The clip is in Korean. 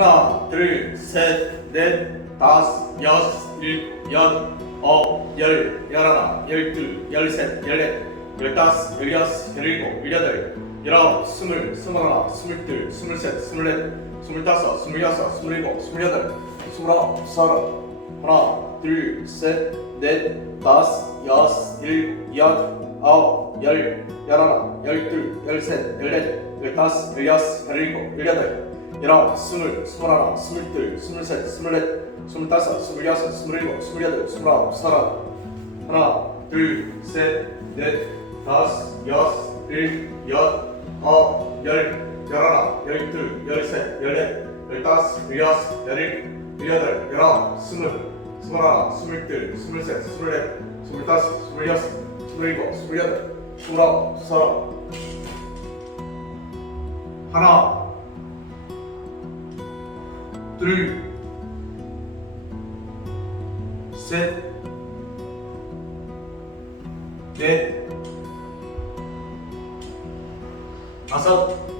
하나, 둘, 셋, 넷, 다섯, 여섯, 일, 여, 어, 열, 열하나, 열둘, 열셋, 열넷, 열다섯, 열여섯, 열일곱, 열여덟, 열아홉, 스물, 스물하나, 스물둘, 스물셋, 스물넷, 스물다섯, 스물여섯, 스물일곱, 스물여덟, 스물아홉, 서른. 하나, 둘, 셋, 넷, 다섯, 여섯, 일, 여, 아홉, 열, 열하나, 열둘, 열셋, 열넷, 열다섯, 열여섯, 열일곱, 열여덟, 열아홉, 스물, 스물하나, 스물둘, 스물셋, 스물넷, 스물다섯, 스물여섯, 스물일곱, 스물여덟, 스물아홉, 서른. 하나, 둘, 셋, 넷, 다섯, 여섯, 일, 여, 아홉, 열, 열하나, 열둘, 열셋, 열넷, 열다섯, 열여섯, 열일, 열여덟, 열아홉, 스물, 스물하나, 스물둘, 스물셋, 스물넷, 스물다섯, 스물여섯, 스물일곱, 스물여덟, 스물아홉, 서른. 하나, 둘, 셋, 넷, 다섯,